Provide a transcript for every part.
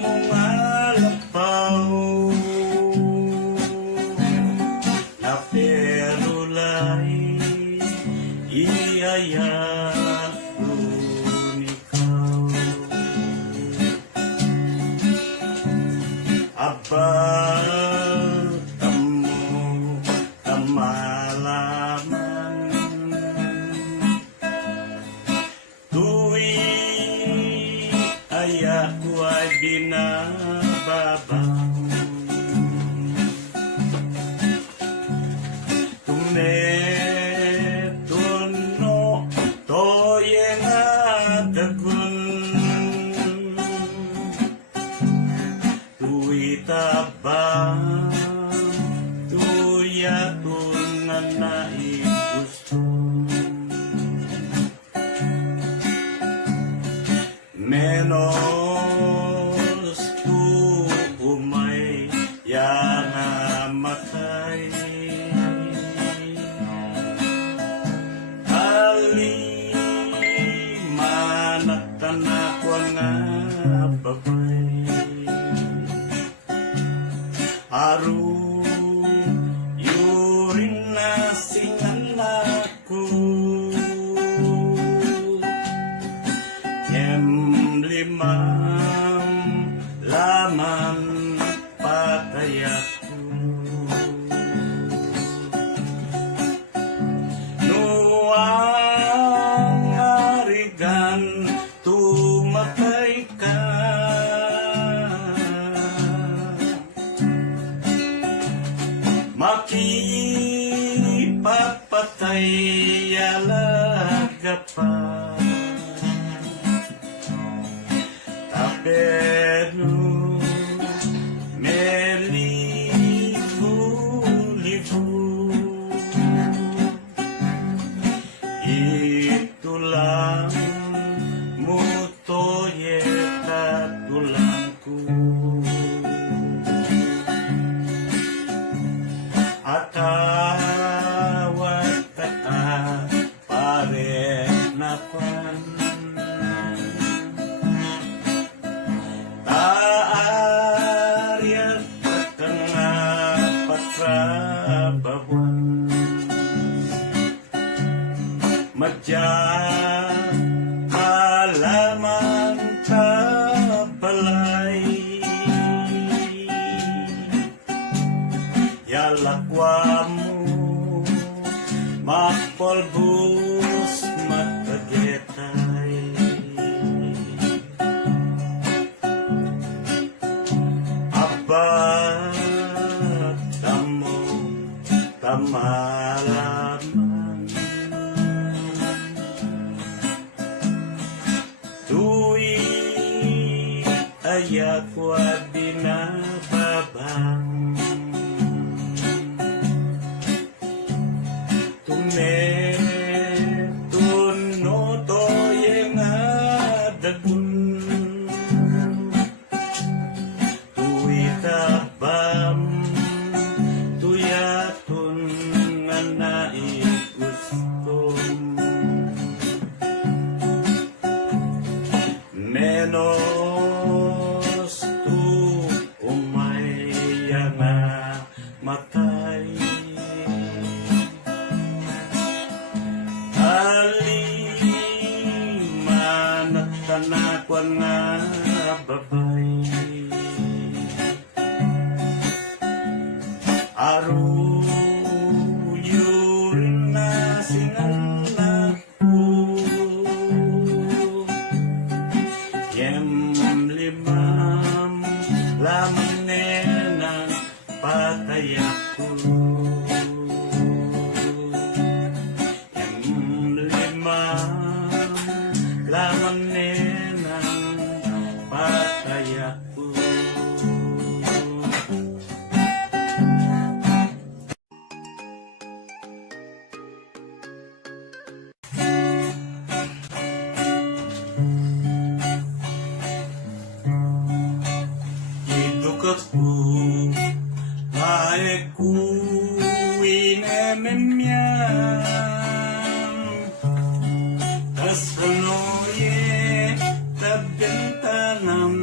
mga lapaw na perulay iayakon ikaw. Abang tamo tamalaman tuwi ayaku ay binababaw. Tumetuno toye nga dagun tuwi tabang tuyatun nga naigusto. Menos tu umay yang matay ali manatan ako nga babay aru yurin na sinanako limam laman patayaku nuang arigan tumatay ka makipapatay alaga pa. Pero melibu-libu itulah mutoye katulangku akawat kata pare napan taariat tengah patrabawan majang halaman kabalay yalakwamu mapolbus matagetay abad tamo tamalaman tuwi ayaku binababang tuno toye nga dagun tuwi tabam tuyatun nga naigustom menos tu umay nga matay tanakwan nga babay aru yurin na sinanaku yem limam laman nenang patayaku yem limam laman nenang patayaku. Idukatku maeku inememyam kasanoye tabintanam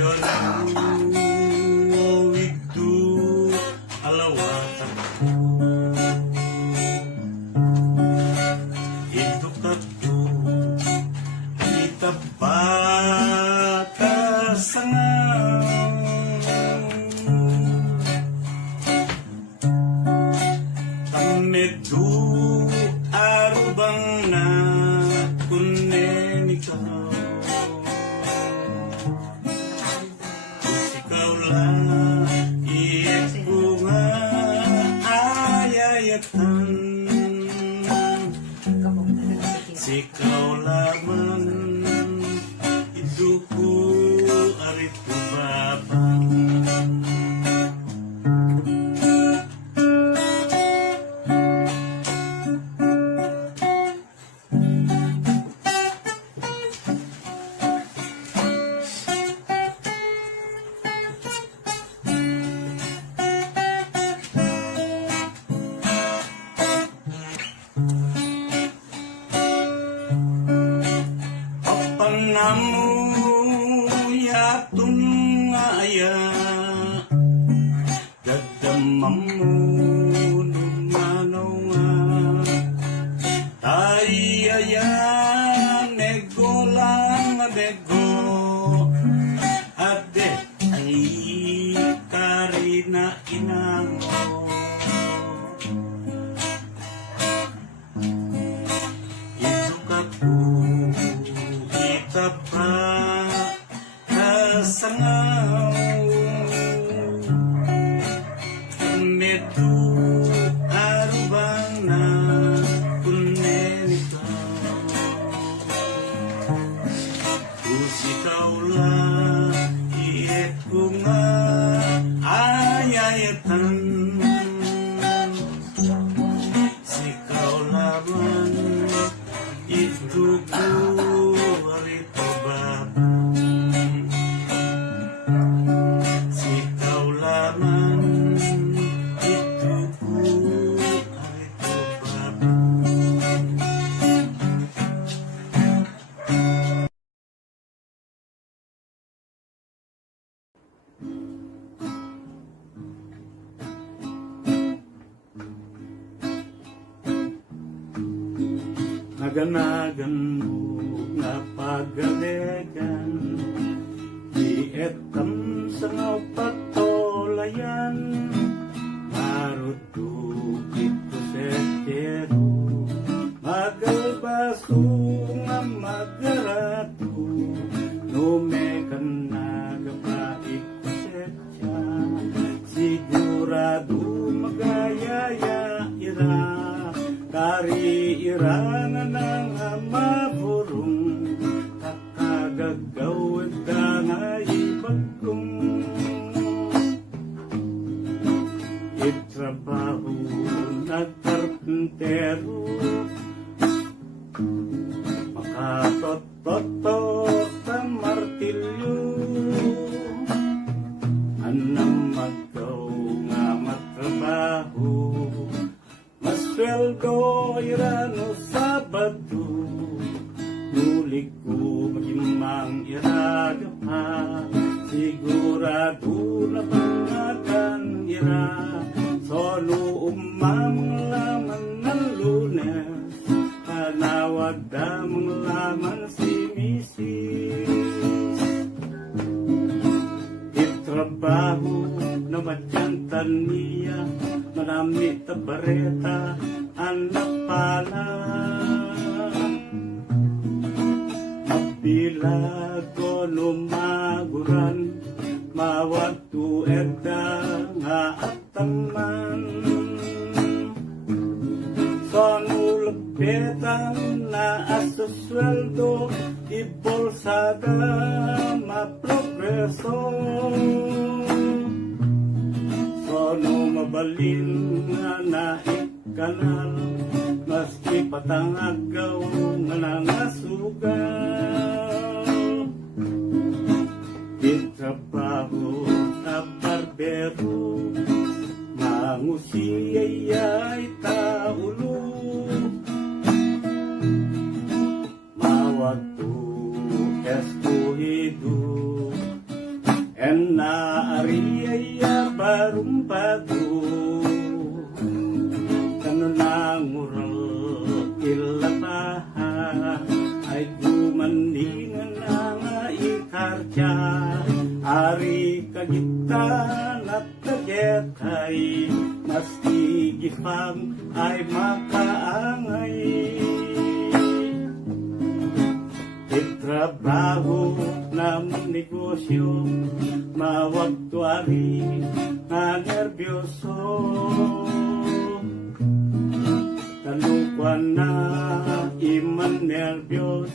Yonu itu alawatanku, itu kaku kita batasangan tamedu arubang na kunen ikaw. Ikaw lang iyak bunga ayayatan, sikaw lamang iduko arito babang. Namu yatun aya dadamamu numanawa ayaya nego lang nego ade ay karina inango isukaku tapa kasangaw medu arubang na kunenita usikaw la iek bunga ayayatan, sikaw laban itu naganagan mo nga pagalegan di etam sa ngaw patolayan marudukit ko setero magalbaso nga magaratu numekan nagapaik ko setya sigurado magayaya ira kari irana ng maburong kakagagawad ka nga ibagkong itrabaho na karpentero makatototo sa martilyo anang magaw nga matrabaho masweldo irano Sabado nulik ko magimang iraga pa sigurado na pangagan ira solo umamang laman ng Lunes panawag damang laman si Mrs. Itrabaho na madyantan niya marami tabareta anak pala mabilag ko lumaguran mawagtu edda nga ataman sonulagpetan na asusweldo ibolsada maprogreso sono mabalin nga naikanal maski patangagaw nga nangasugaw itrabaho na barbero mangusiyay taulo mawagto escohido padu kanunangural ilabaha ay gumandingan nga ikarja ari kagitan at kagetay maski gipang ay makaangay trabaho ng negosyo mawagtuari na nervyoso talukwan na iman nervyos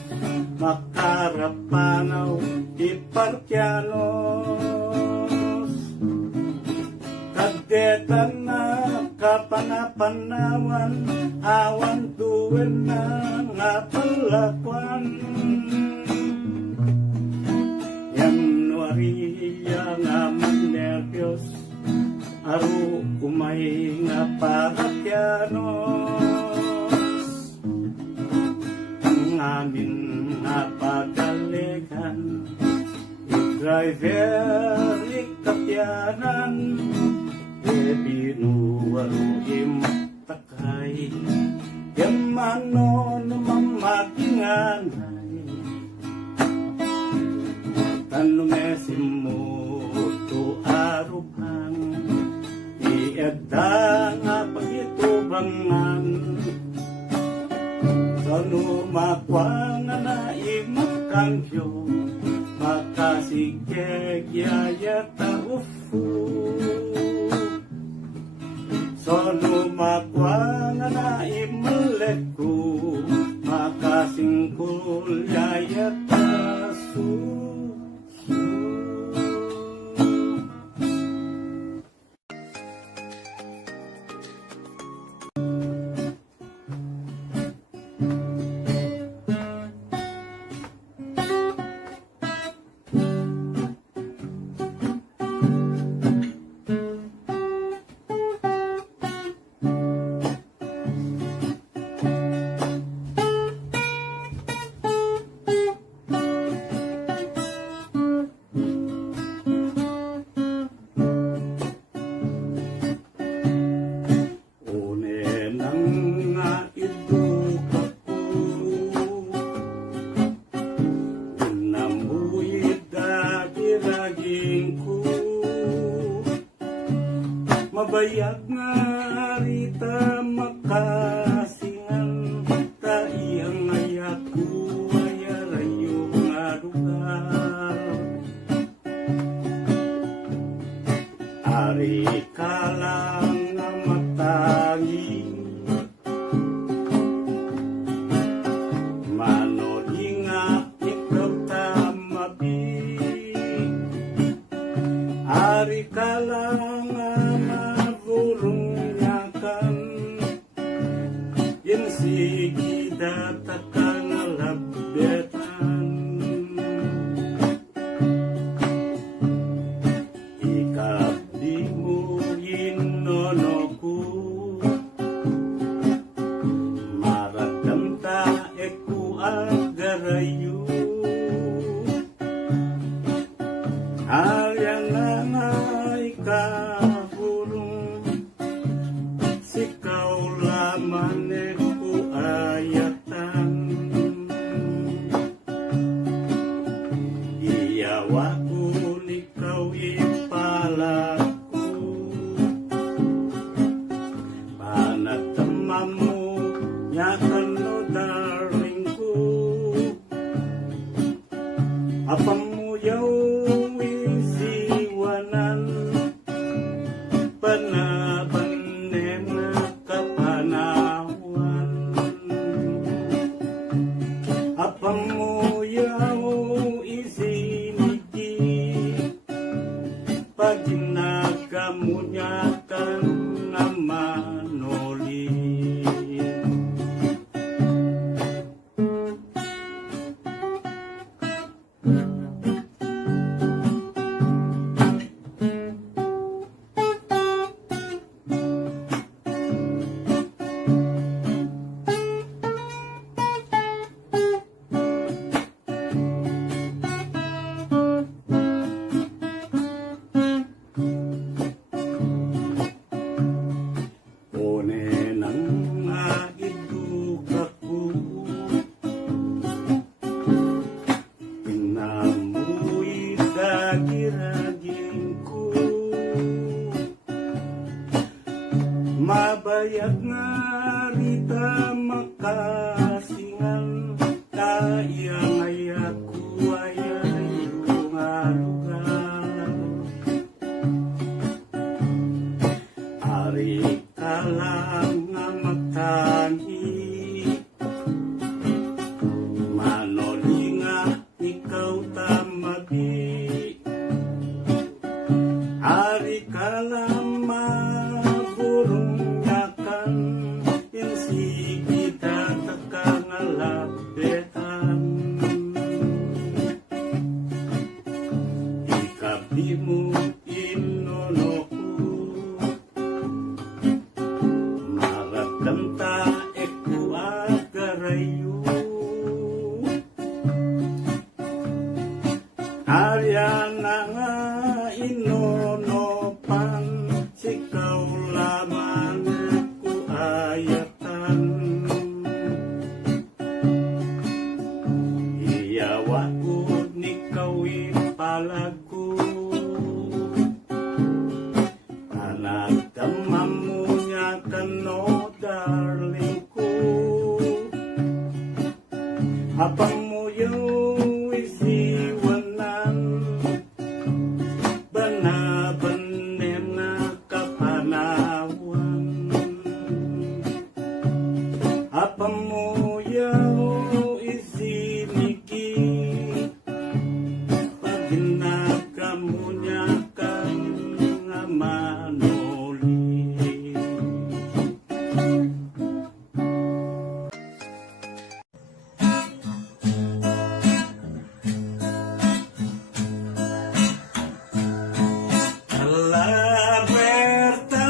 makarapanaw iparkyanos kadetan na kapanapanawan awan tuwen na nga palakwan nga nervyos aru kumay nga parakyanos ang amin nga pagalikan driver ikapyanan binuwaro imtakay yamano namamakinganay tanumesimu arupang iadda nga pagitubangan sanu makwang na imakangyo makasigeg yayata ufu sanu makwang na imaleku makasingkul yayata su mabayag nga rita makasingan taiyang ayaku ayarayo nga lugar ari kalang nga matangi manoli nga ikaw tamabi ari kalang sige datakan labetan ikabdi mo inonoku maradamta eku agarayu alyang ngay kahurung sikaw laman wakun ikaw ipalaku panatama mo yakan no darling ko apamuyaw isiwanan panaban na kapanawan apamuyaw paginagamunyakan na manoli Kaya't narita makasingan Kayang ayat ku ayay lungalugan Ari ka lang nga magtanhi Manolinga ikaw tamadi Ari ka lang maburungyakan Yang sigita takangalabetan Ikabi mo inonoku Maradamta eku agarayu Ariana nga inonopan Sikaw lamang ku ayatan Iyawa ko nikaw ipalago Anagdamam mo niya ka no darling ko Habang mo yung isiwanan Banabanem na kapanawan Habang mo yung isinigi Pag ginagamu niya kang manoli Alaberta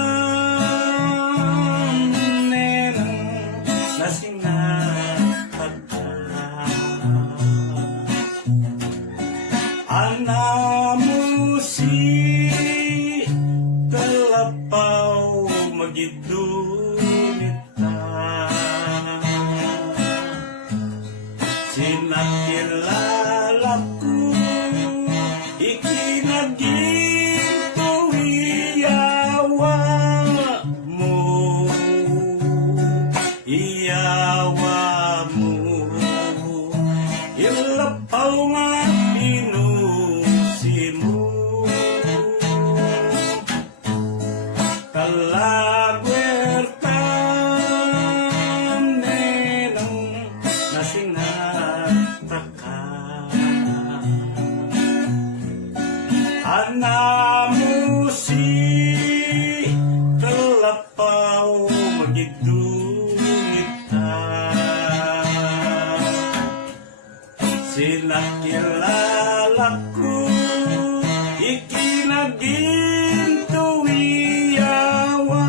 nenang nasinapata Anamu si kalapaw magidunita Sinakilala ko ikinagito iyawa mo ilapaw nga pinusin mo Kalagwerta nenang nasinataka Anamu si kalapaw magidunita Sinakilala ko ikinaginto iyawa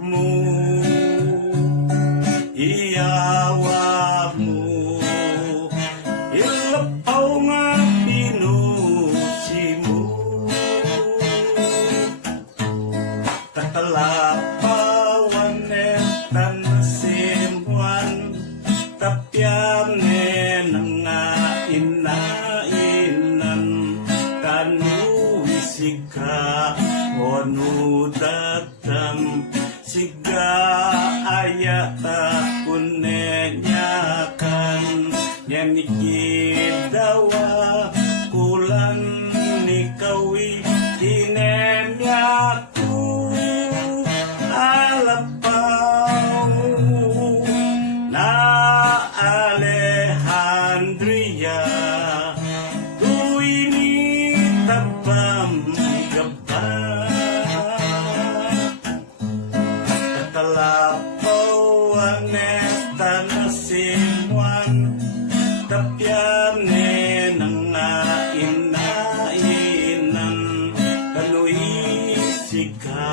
mo ilapaw nga pinusi mo Katalapawan netan simwan tapyam nenang nga inainan kanuisika onudatam siga ayata kunenyakan nyamikidawa kulan nikawi kinemyaku alapaw na Alejandria tuwini tabam gaba Katalapaw aneta na simwan tapyam nenang nga inainan kanuisika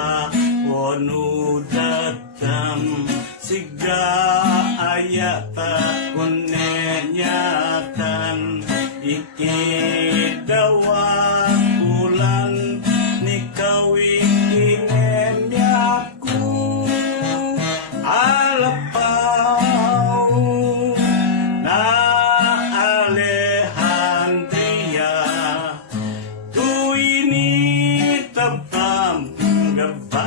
onudatam siga ayata kunenyakan ikidawa kulan nikawi kinemyaku alapaw na Alejandria tuwini tabam gaba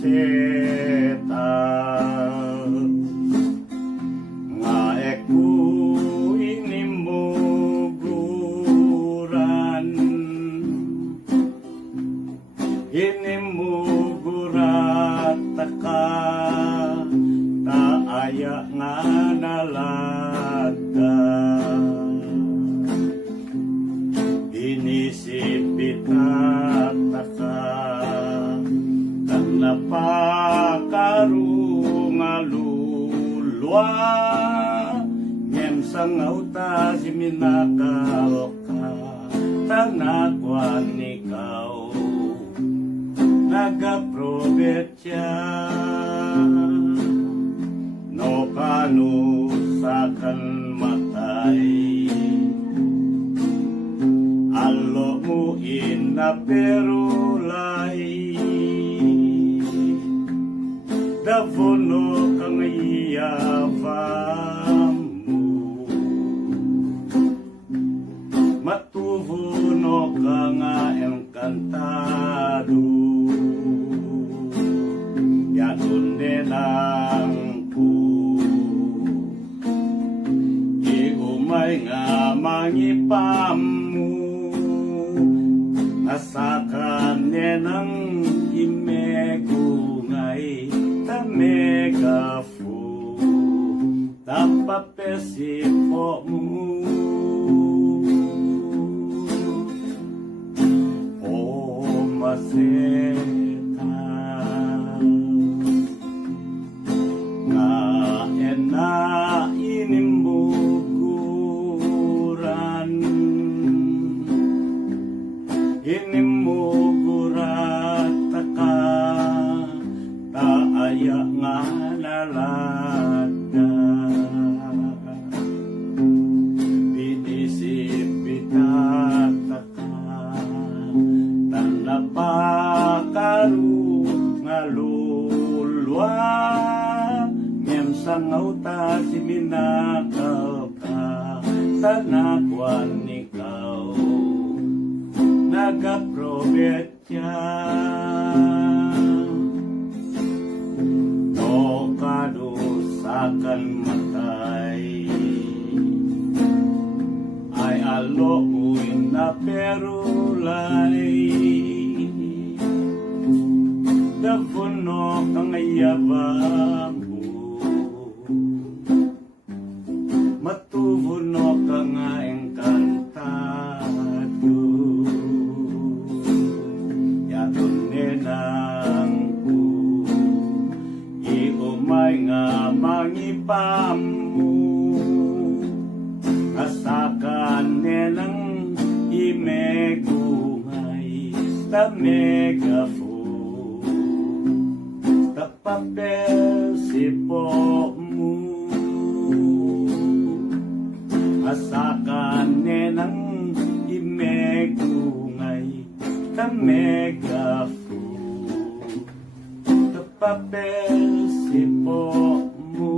masetas nga eku inimugurat ka taaya nga nalada inisipita ka kan napakarungalulwa ngem sangauta siminakal ka tanagwan ikaw nagaprobetya no kanusakan matay alo mo inaperulay dafono kang iyafamu matuvuno ka nga encantado yadundenangku iumay nga mangipamu asakan nenang imegungay tamegafu tapapesipo mu o maseta nga ena inimbuguran inimugurat ka taaya nga nalada binisipita ka tanapakaru ngalulwa ngem sangauta siminakaw ka tanagwan ikaw nagaprobetya no kadusakan matay ay alo uin na perulay dapuno kang ayabamu matuvuno ka nga encantado yadunenangku iumay nga mangipamu asakan nenang imegungay tamegafu tapapel sipo mu asakan nenang imegungay tamegafu tapapel sipo mu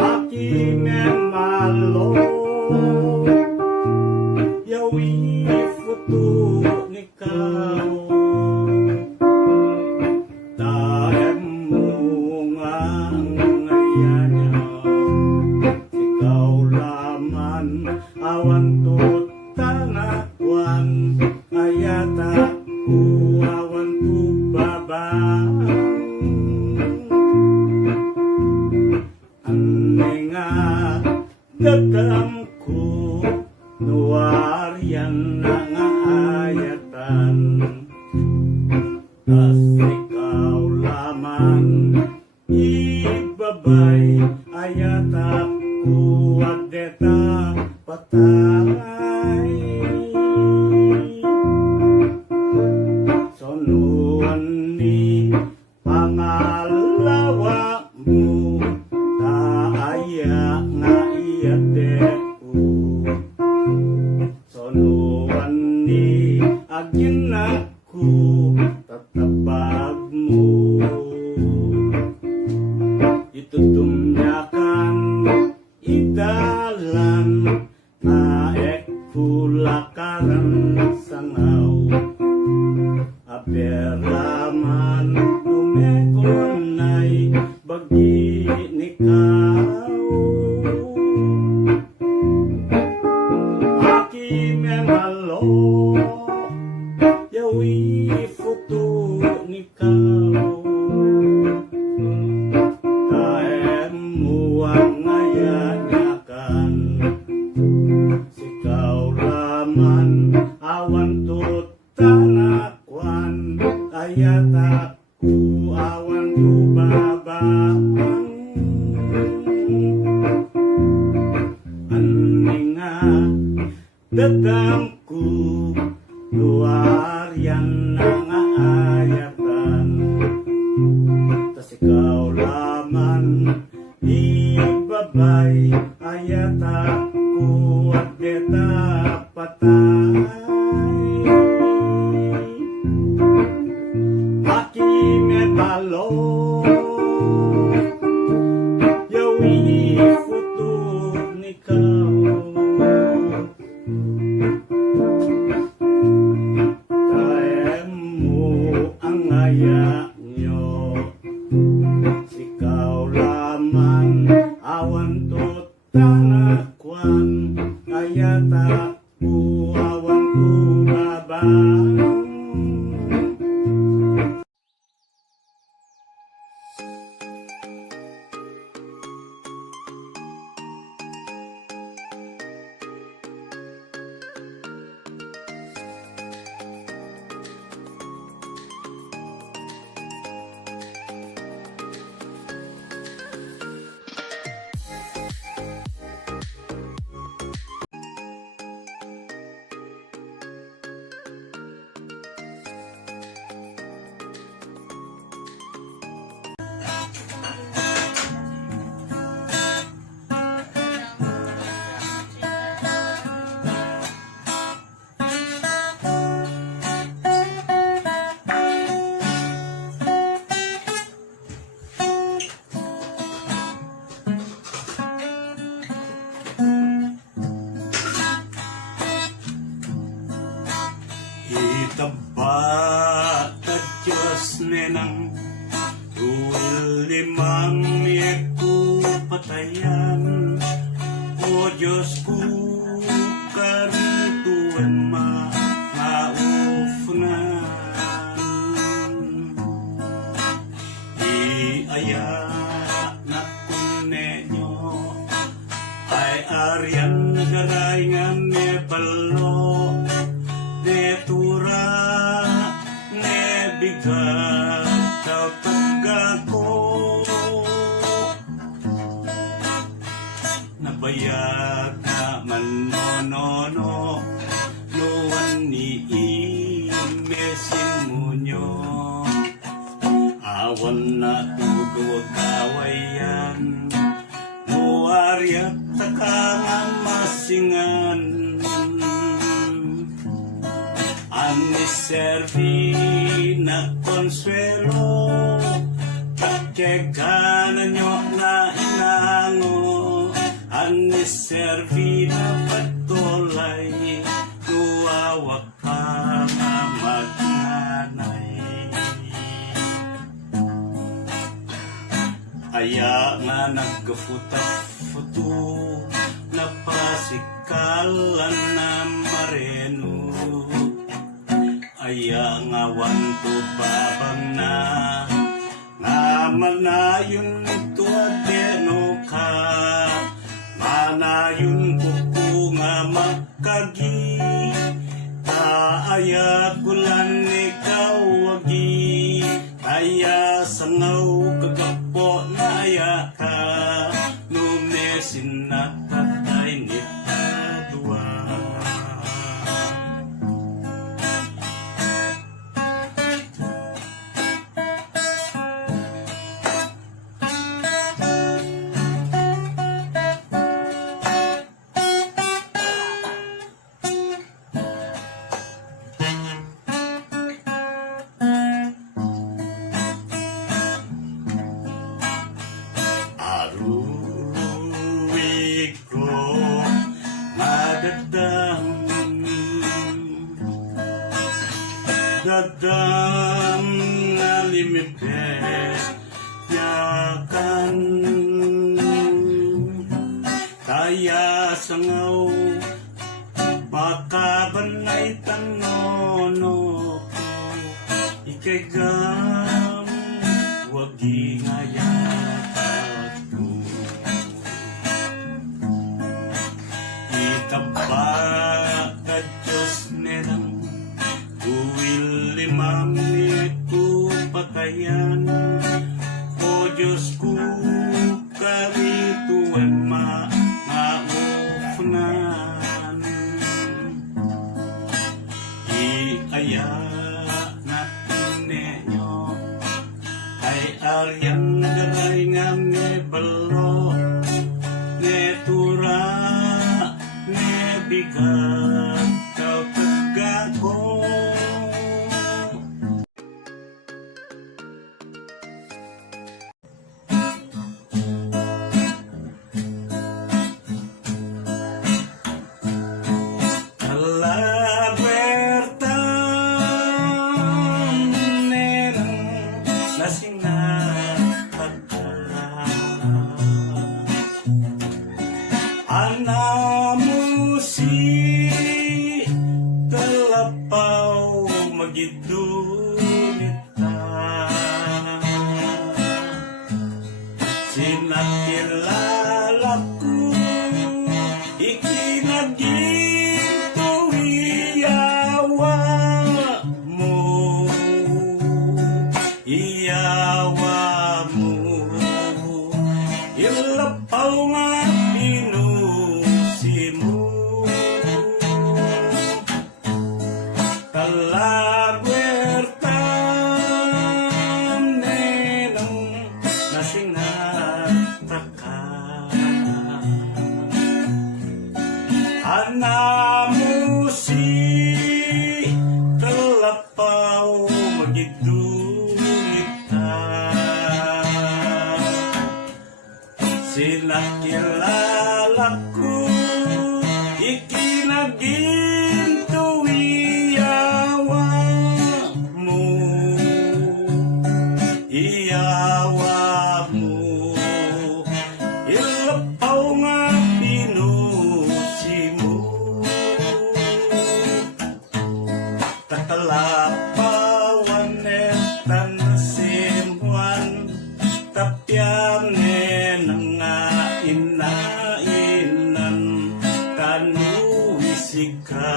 Aki memalo awan tu tanakuan ayata ku awan tu babang anenga gagamku nuwarian na nga ayatan tas ikaw laman ibabay ayata kuwag deta patay sonuan ni pangalawa mo taaya nga iyadeku sonuan ni aginaku tatabag mo itutumyakan idalan naek kulakaran sangaw aberaman lumekonay bagi nikaw aki memalo yawi foto nikaw awan tu tanakuan ayata ku awan tu babang aninga dadangku luar yang nga ayatan tas ikaw laman ibabay ayata ku agdeta patay aki medalo yawi foto nikaw kaemu ang aya nyo sikaw laman awan tu tanakuan ayata ku awan ku babang itaba tadyos nenang tuwil limang miyeku patayan o Diyos ku karituan maufnan iaya na kunenyo ay arian garay nga nebalo netura nebigat kapag ako nabayag na manonono luwan ni imesin mo nyo awan na tugawag kawayan luwaryak takangan masingan Aniservi na konsuelo Pagkaganan nyo na inango Aniservi na patulay Tuwawak ka na magnanay Aya nga naggafuta-futo Napasik kalan na mareno aya ngawan to babang na nga manayon to adeno ka manayon ko nga makagi aya kulan ikaw wagi aya sangaw kagapo na aya ka numesin na tatay ni padua dadam na limipet yakan kaya sangaw baka banay tanono ikay gam wagi ngayakat ko ikaba ka Diyos nerang limamit ko patayan o Diyos ko karituan maufnan iaya natin ninyo ay aryan garay nga nebalo netura nebigat kau tegako Anamusi talapaw magidulita sinakilala ko ikinaginto iyawa mo ilapaw nga Anamusi talapaw magidulita sinakilala ko ikinaginto iyawa mo ilapaw nga takalapawan etan simuan tapyan nga inainan kanuwisika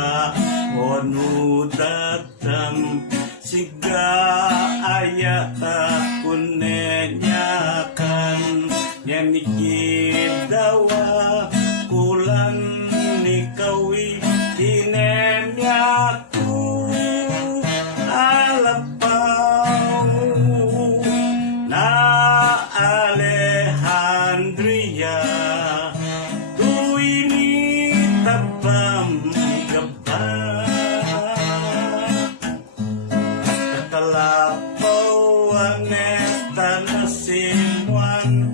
onu datam siga ayata kunenyakan nyamikidawa kulan nikawi kinenyaku na Alejandria tuwini tabam gaba katalapaw aneta na simuan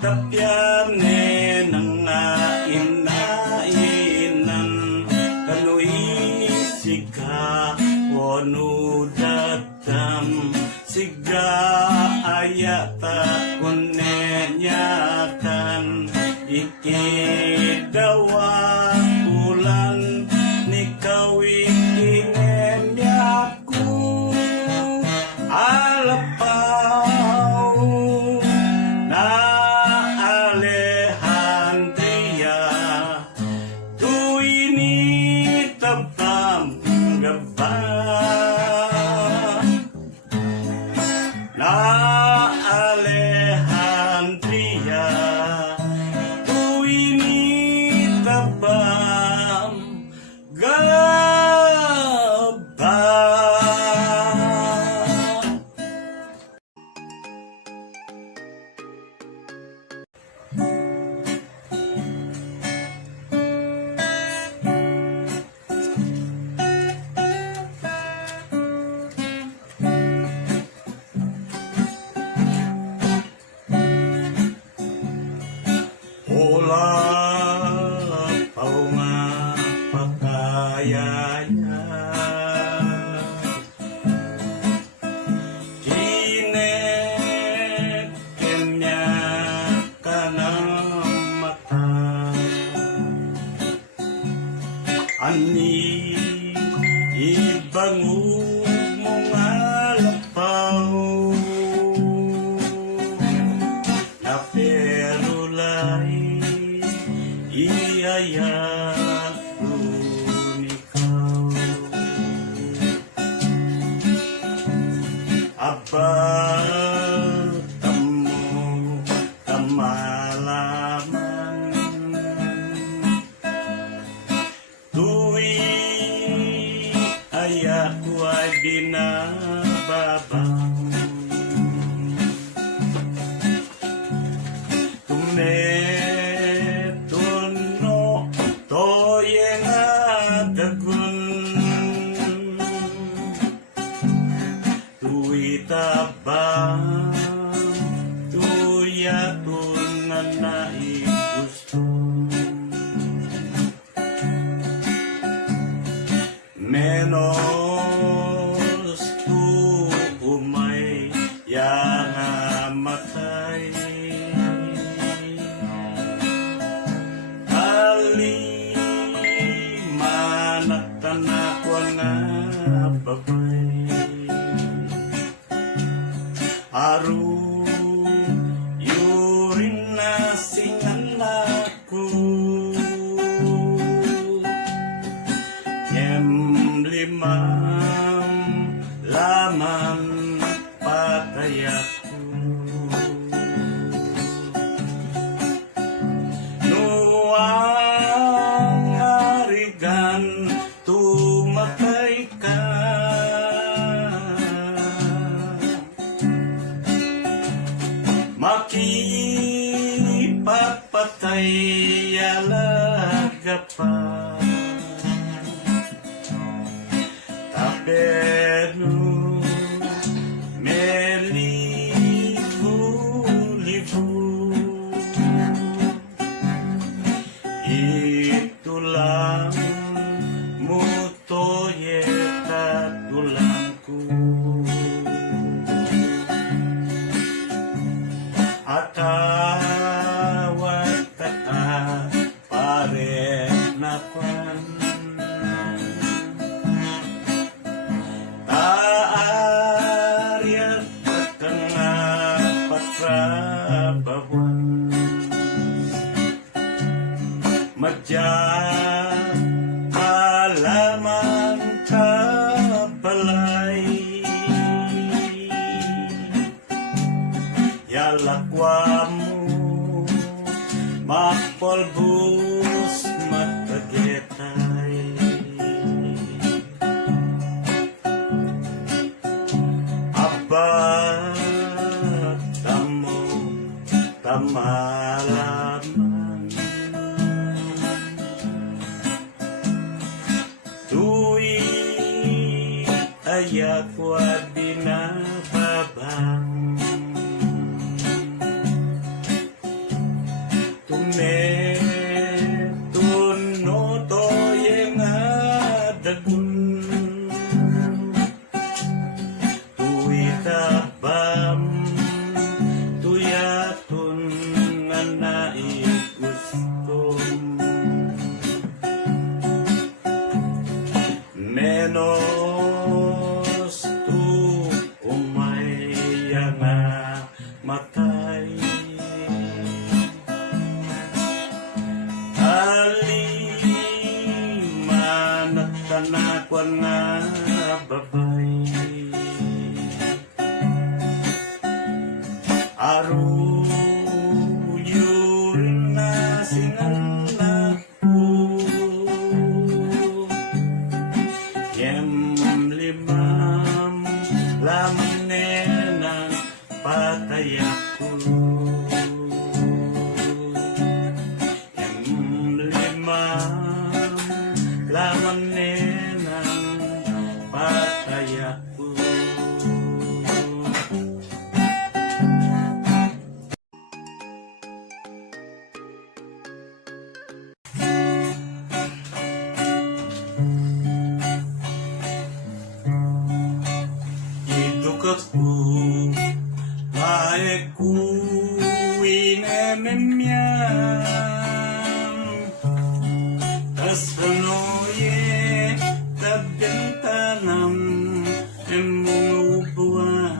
tapyane nga inainan kanuisika wonu datam siga ayata kunenyakan ikidawa ayaya kinet kenya kanang mata ani ibangog mo nga lapaw na perulay iayakon ikaw abang tamo kamalaman tuwi ayaku ay binababang tumetuno toye nga dagun tuwi tabang tuyatun nga naigusto menos tu umay yang matay ali manatan ako nga babay aru yurin na singan ako limam laman patayaku nuang arigan tumatay ka makipapatay alaga pa pero melibu-libu itulah mutoye katulangku atawat kata pare napan taariat tengah patrabawan majak halaman kabalay yalakwamu mapolbus matagetay tamo tamalaman tuwi ayaku binababang tumetuno toye nga dagun tuwi tabam tuyatun nga naigustom menos tu umay nga matay aliman at tanakwan nga babay aru yurin na singan ako yem limam laman patay ako yem limam laman patay ako. Itukaku Baeku inememyan Tasanoye Tabyantanam Emungubuan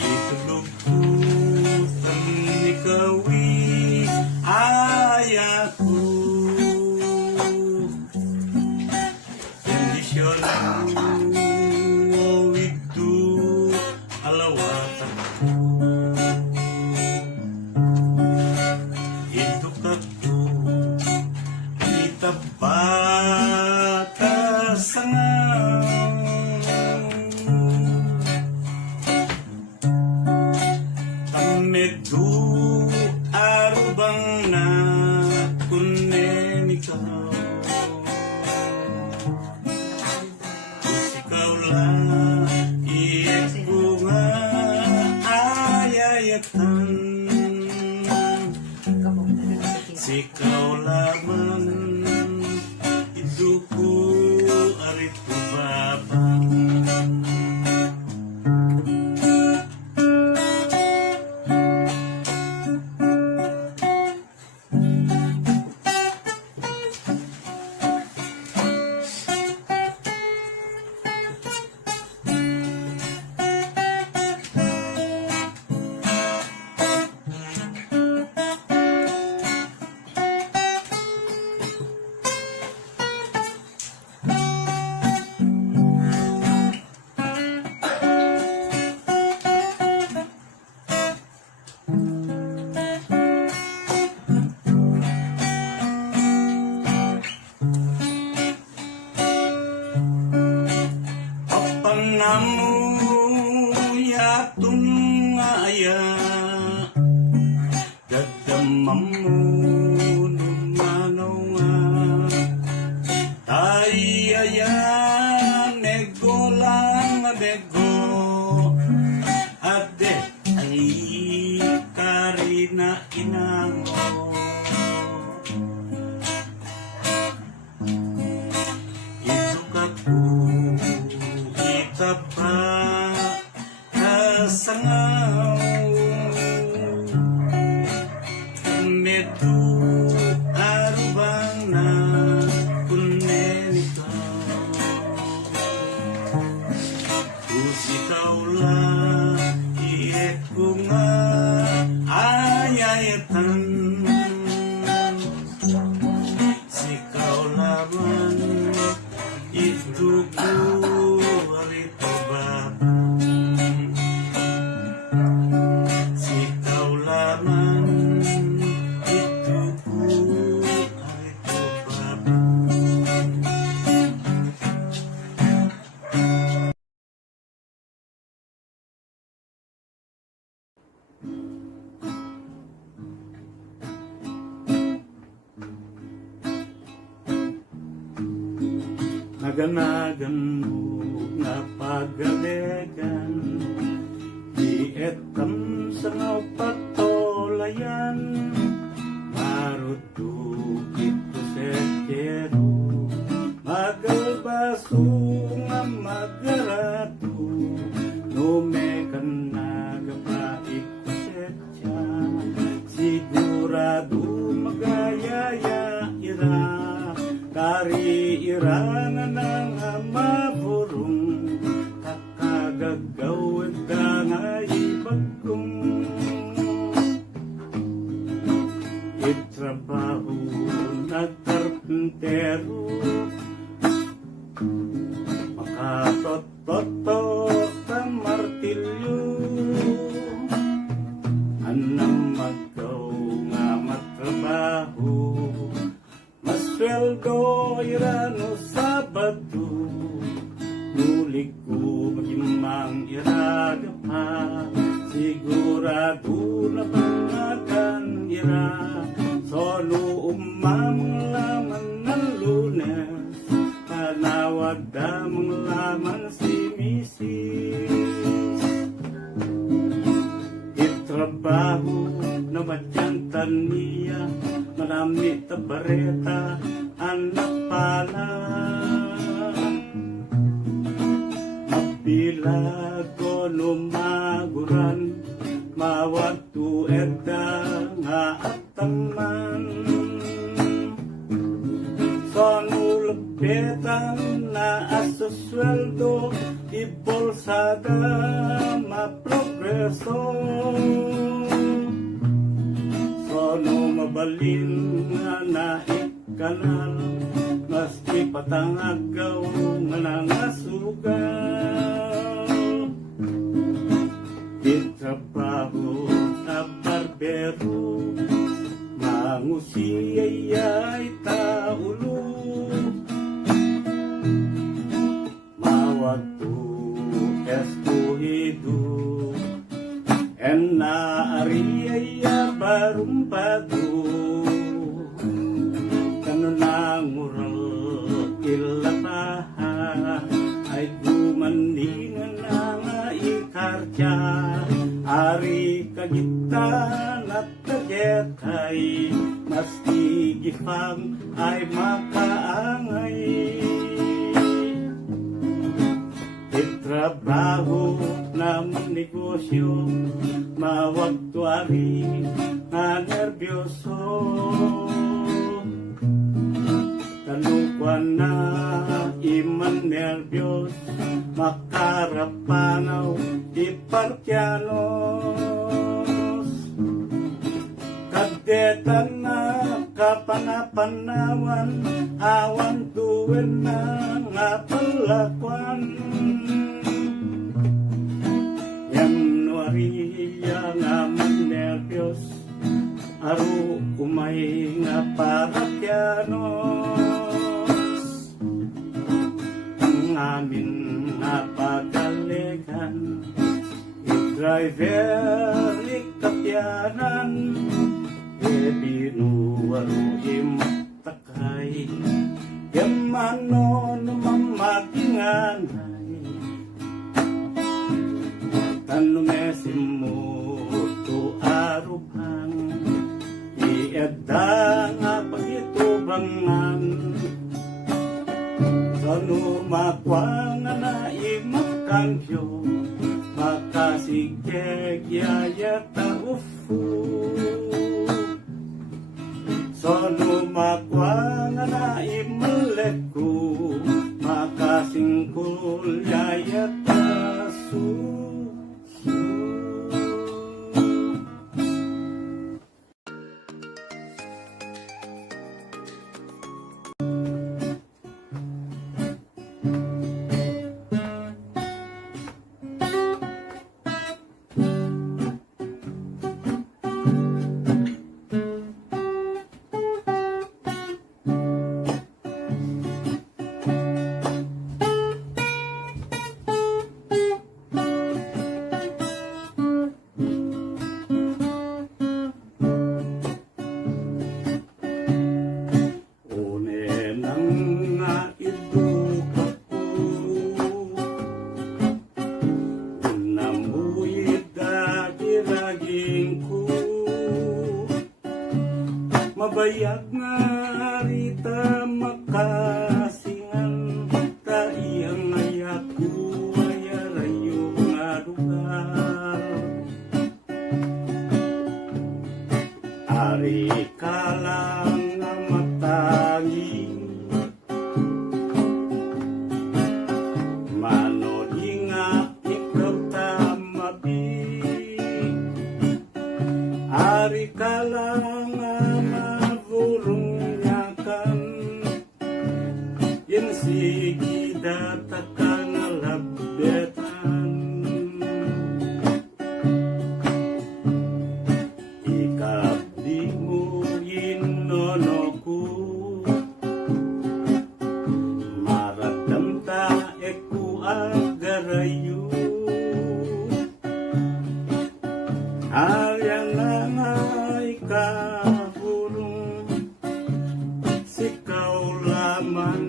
Itulugku Tanikawi Ayaku Medyo arubang na kunen ikaw Ikaw lang iyak ko nga ayayatan Sikaw lamang iduko arito babang Namu ya tungaya dadamamu numanonga tayaya nego lang nego ade ay karina inango itukaku Tapa kasangaw Medu arubang na kunen ikaw Kusikaw lang iek ko nga ayayatan Sikaw laman itu ko Naganagan mo nga pagalegan di etam sa nga patolayan maruduk ito sekero magalbaso nga magarado numekan nagapaik ko setya sigurado magayaya ira kari irana ng amaburong kakagagaw ka nga ibagkong itrabaho na karpentero makatototo ka martilyo anang magaw nga matrabaho Masweldo irano Sabado nulik ko magimang iraga pa sigurado na pangagan ira solo umamang laman ng Lunes panawag damang laman si Mrs. Itrabaho na madyantan niya marami tabareta anak pala Ilago numaguran mawagtu edda nga ataman sonulbetan na asusweldo ibolsada maprogreso sono mabalin nga naikanal maski patangagaw nga nangasugaw trabaho sa barbero mangusiyay taulo mawagtu eskuhidu en naariyaya barumpado kanunangural ilataha ay gumandingan nga ikartya ari kagitan at kagetay maski gifang ay makaangay itrabaho ng negosyo mawagtuari nga nervyoso talungkwan na iman nervyos makarapanaw iparkyanos kadetan na kapanapanawan awan tuwen na nga palakwan yamnuariya nga manervyos aru umay nga parakyanos ang amin nga pagalikan i-driver ikapyanan binuwaro imatakay yamano numamaginganay tanumesimu to arupang iedda nga pagitubangan sanu makwang na imakangyo makasigeg yayata ufu sanu makwang na imaleku makasingkul yayata su mabayag nga rita makasingan taiyang ayaku ayarayo nga lugar ari kalang nga matangi manod nga ikaw tamabi ari kalang sige datakan labetan ikabdi mo inonoku maradamta eku agarayu alyang langay kahurung sikaw laman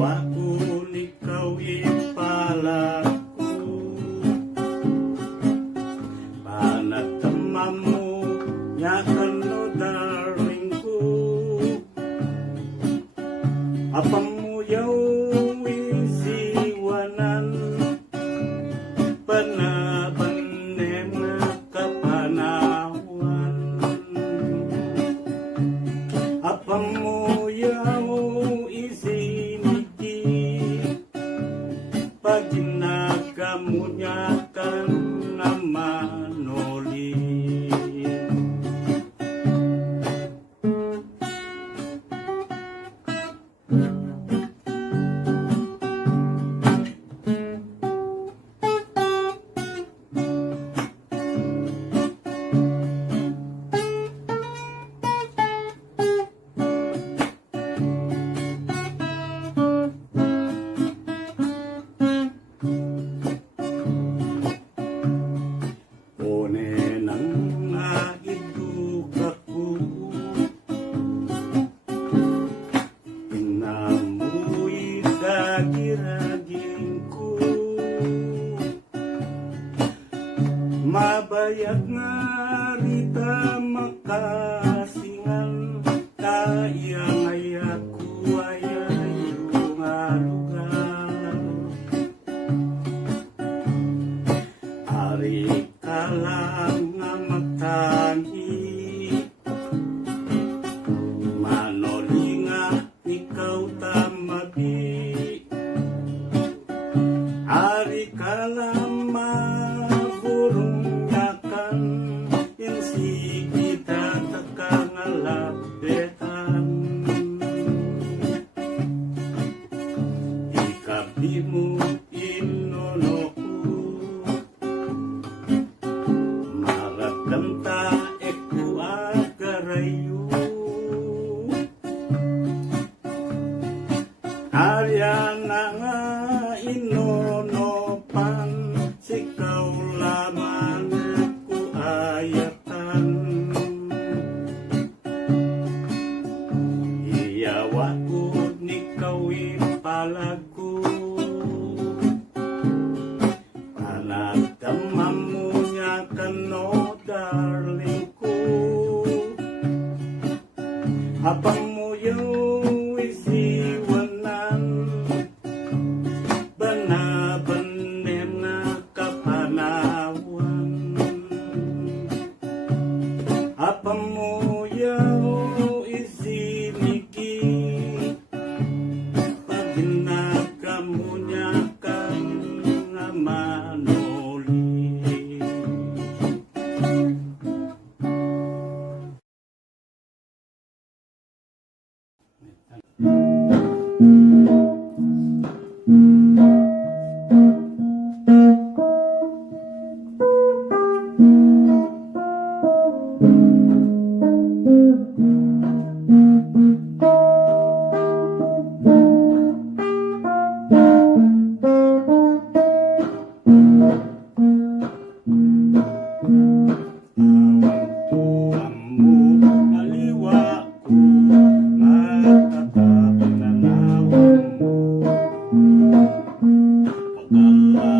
wakun ikaw ipalaku panatamamu nyakan no darling ko Mabayag nga rita makasingan, kaya ngaya ko ayayo nga lugar. Ari ka lang nga magtanhi, manoli nga ikaw tamabi. Ari ka lang burung yakan yang sige tatakang alapetan. Ikabi mo inonoku, marakanta eku agarayu. Ariana nga inonopan, sikaw lamang ku ayatan. Iyawa ko ni kawin palagu, panagdamam mo niya kano darling ko. Habang mo yung isiwanan, banabanem na kapanawan. Apam mo yaw isinigi, pag hinagam mo niya kang manoli. Mama,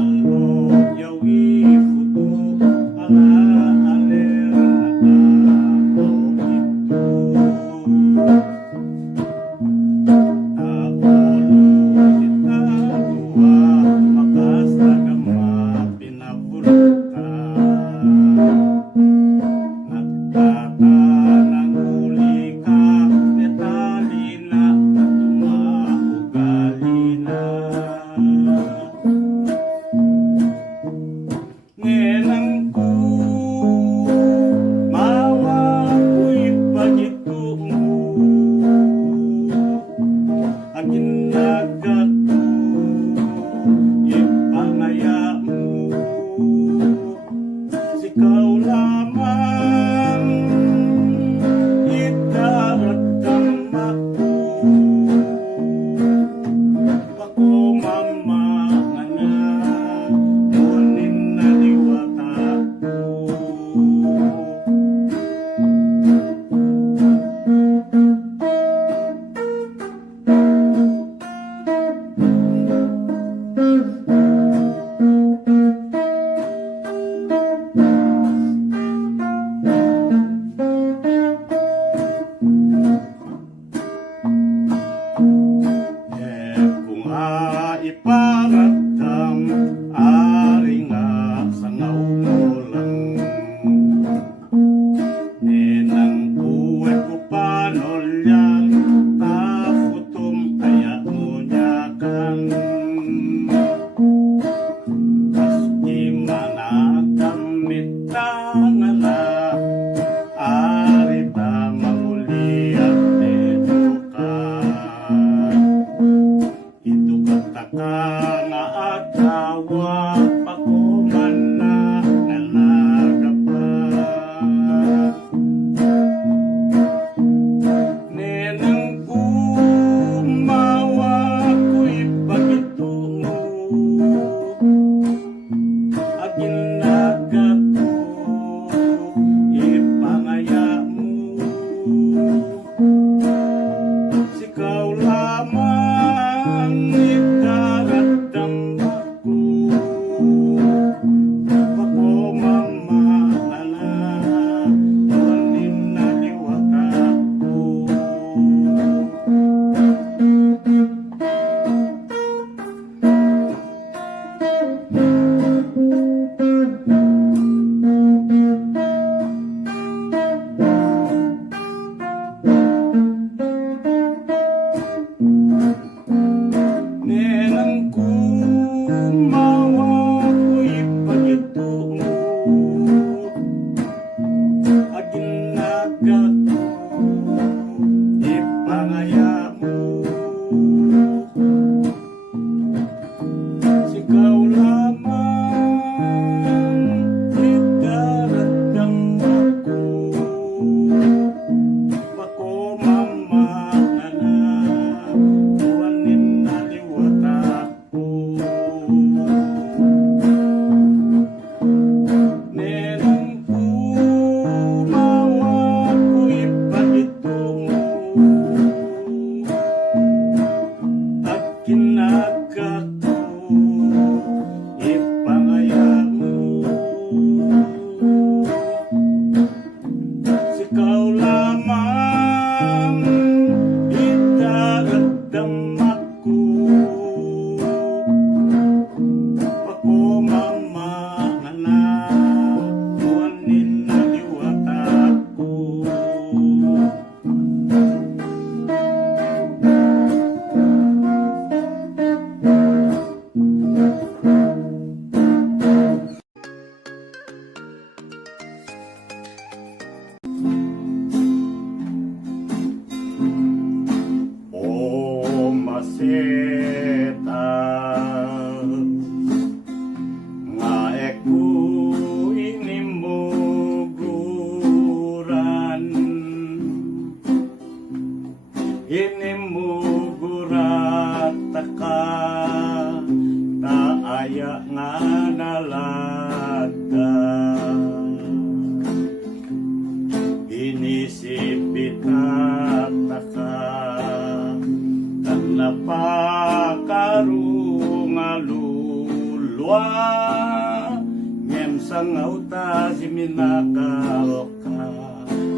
si minakal ka,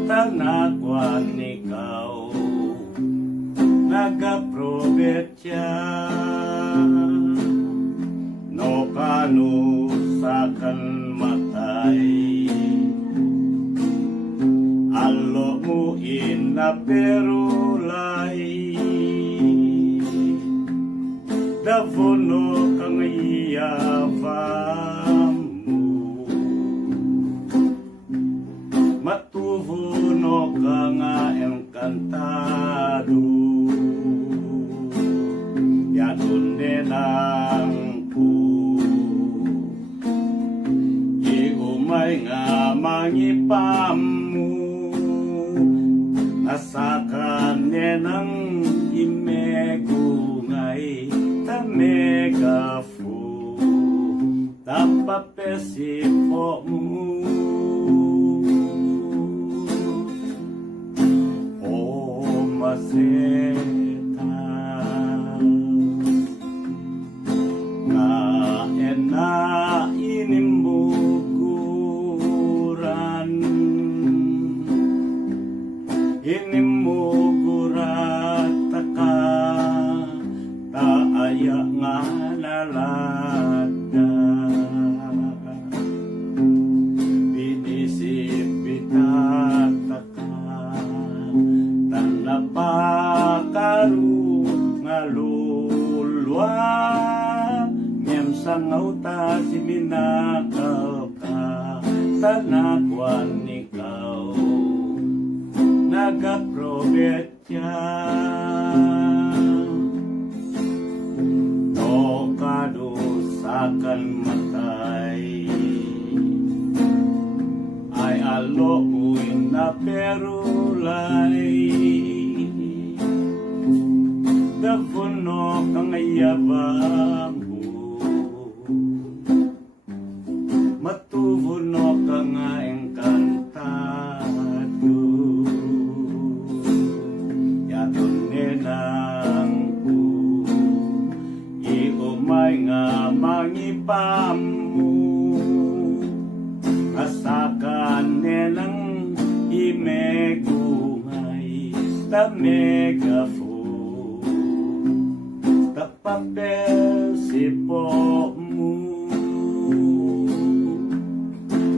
tanagwan ikaw, nagaprobetya. No kanu sakan matay, alo mo inaperulay, davono kang iyavam mo, matuvuno ka nga encantado, yadun nenang po, iumay nga mangipam mo, nasakan nenang imegungay, megafu tapapesipo mo, o maseta nga ena inimuguran, inimugurat ka taaya nga lalada, binisip bitataka, tanapakaru nga lulwa, ngem sangauta si minakaw ka, tanagwan ikaw, nagaprobetya. Akan matay, ay alo mo inaperulay, davuno kang ayabang mo, matuvuno ka nga encantado, yadon nenang po, iumay nga mangipam mo, asakan nelang imegungay, ta megafo, tapapel sipo mo,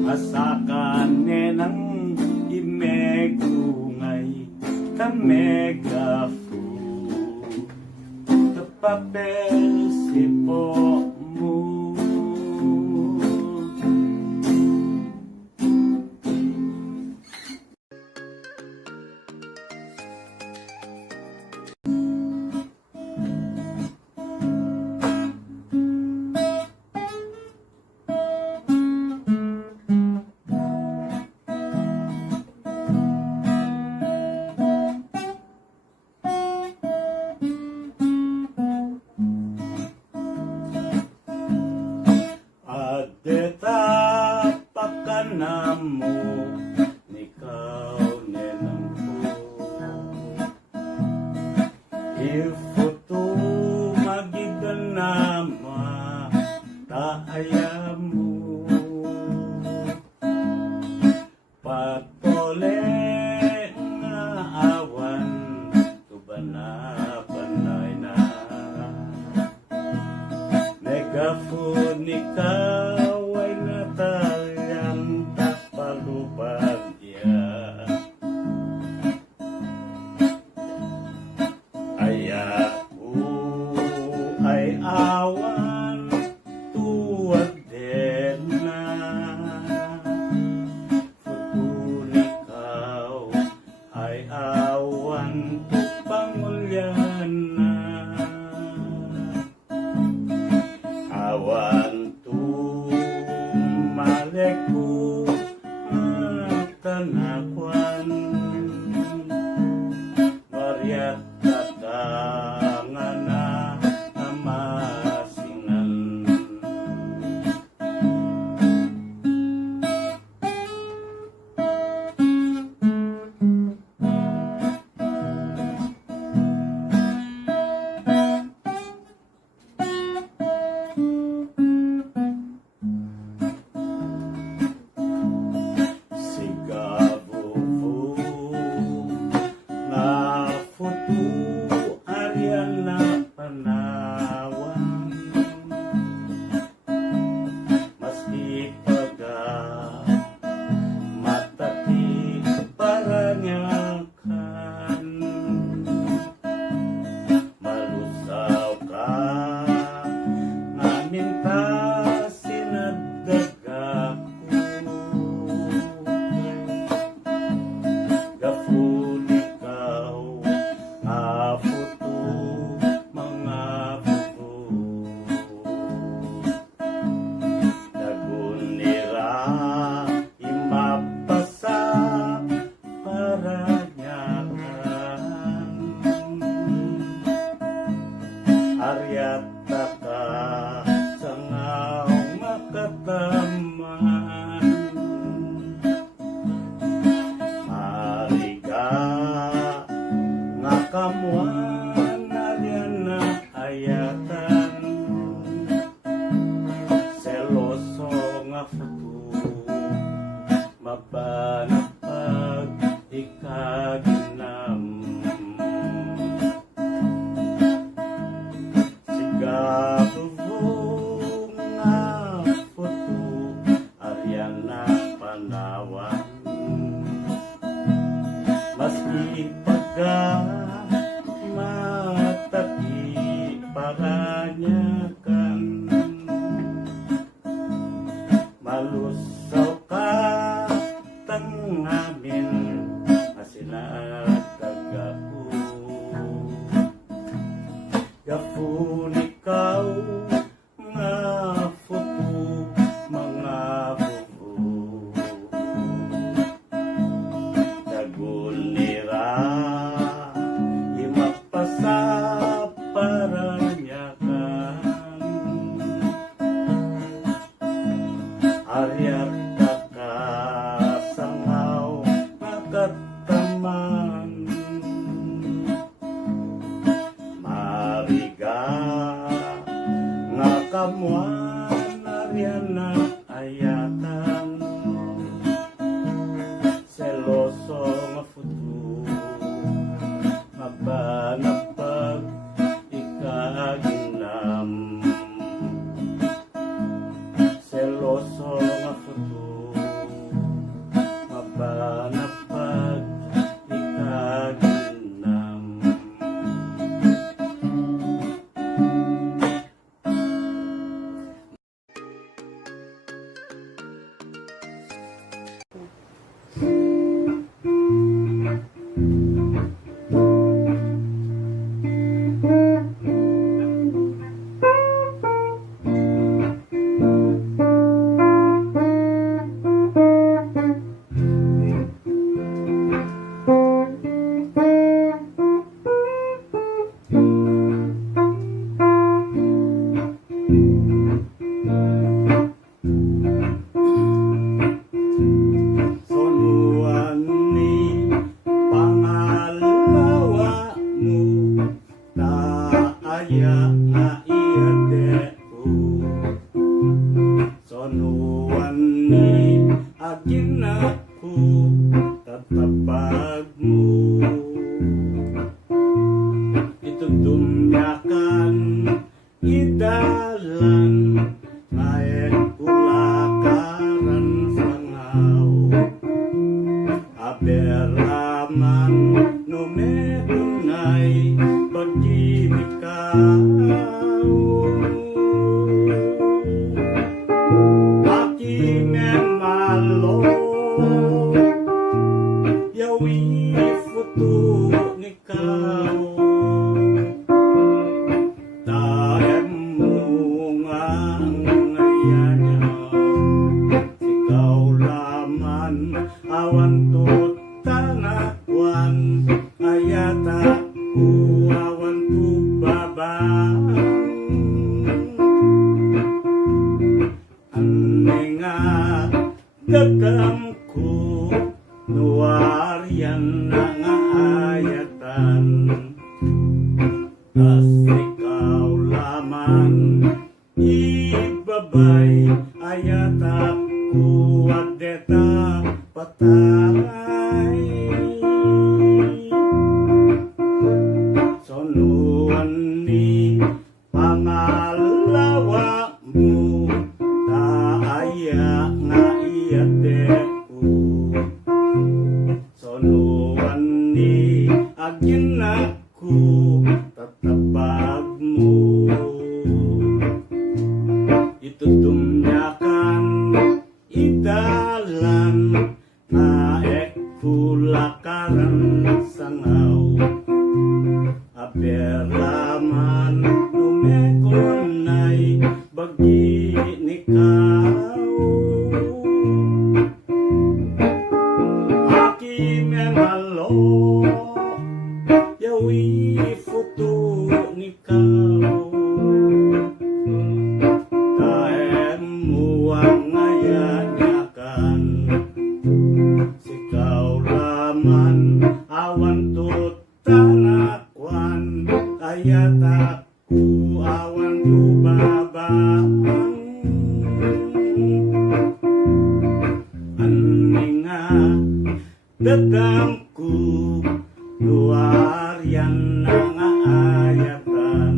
asakan nelang imegungay, ta megafo, tapapel sipo mo. Namo nikaw nenang po, ifoto magiganama taaya mo, patole nga awan tubana-banay na, megafon ikaw ay natalyan tapalupad ya, ayaku ay awan tuwad din na, futuro ikaw ay awan pangulyan na, awan maleku tanakwan, variat tatangana amasingan, panawan maski pagka mataki paranyakan malusaw ka tangamin asinatagao gafun ikaw nga futu mga bubu dagunira imapasa paranyakan Aryat sangaw makataman mariga nga kamuan aryan na ayatan seloso nga futu mabanapag ikaginam seloso nga futu mabanapag ikaginam Sonuan ni pangalawa mo na aya nga iyadeku sonuan ni aginaku tatabag mo itudumyakan idalan maek kulakaran sangaw aberaman numedunay pagimikaw aki memalo yawi futu nikaw taem mungang ikaw laman awan tut tanakwan ayata ku awan tu babang anenga gagamku nuarian nga ayatan tas ikaw laman ibabay ayata ku adeta patay sonuan ni pangalawa mo taaya nga iyadeku sonuan ni aginaku tatabag mo itudumyakan idalan naek kulakaran sangaw aberaman numekonay bagi nikaw aki memalo yawi futu nikaw taem muang ngayanyakan sikaw laman awan tut tanakwan ayata ku awan tu babang aninga dadamku luarian nga ayatan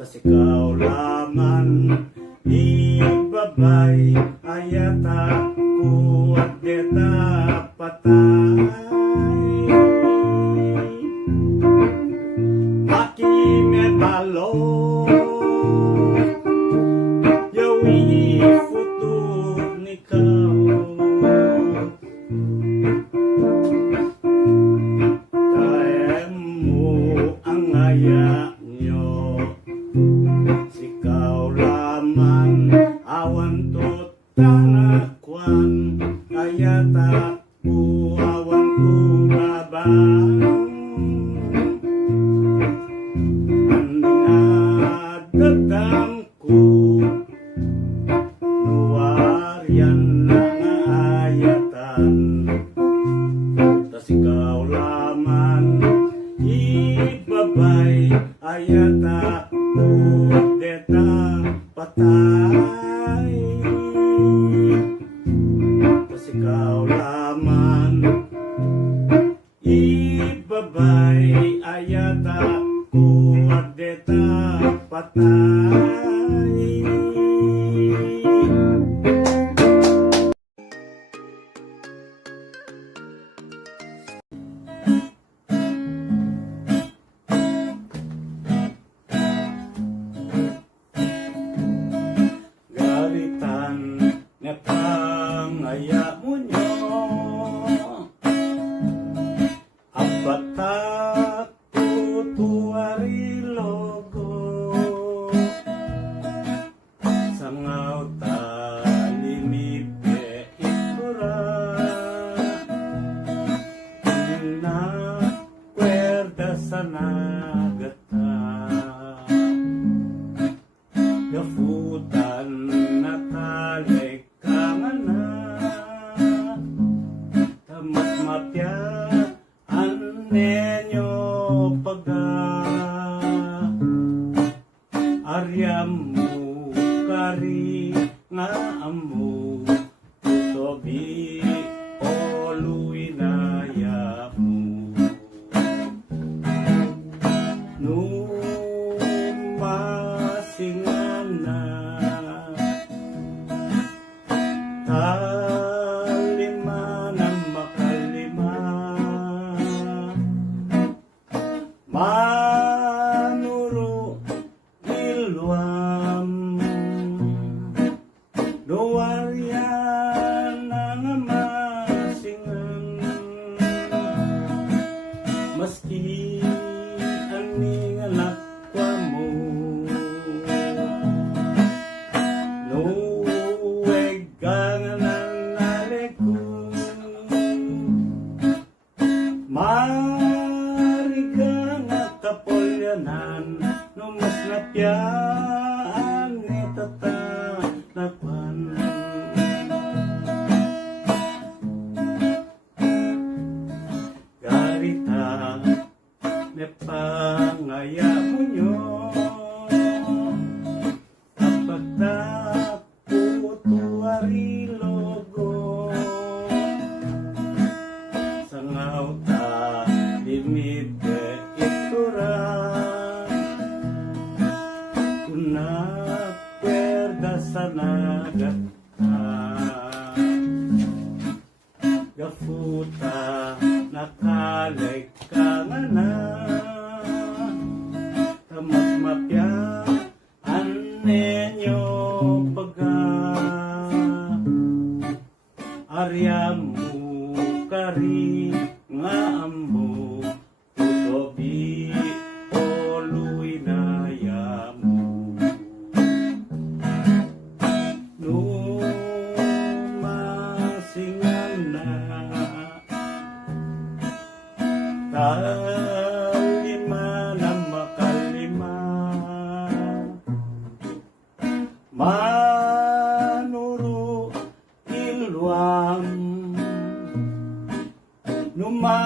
tas ikaw laman ibabay ayata kuat deta patay maki me balo yawi futur nikaw kaemu ang aya nyo sikaw laman awan to tanakwan kaya ta awan ko babang dadam ko nuwarian na nga ayatan tas ikaw laman ibabay ayata deta patay tas ikaw laman ibabay ayata deta patay galitan nga pangaya mo nyo apatak tutuari logo sangaw talimipe ikura na kwerda sanagata gafutan natalik kamana tamat mapya anenyo paga aryamu kari nga amu sobi oluinayamu numasingana talima na makalima manuro ilwam dowaryan ang masingan maski aning alakwa mo nuweg kang nanaleku marigang kapolyanan numas napyaan ni tatanakwan garita ne pangaya mo nyo apatak tutuari logo sangaw ta limite itura kuna kwerda sanagat gafuta nakalay ka nga na tamat mapya anenyo baga aryamu kari nga ambo usobi oluinayamu numasingana talima na makalima manuro ilwam numa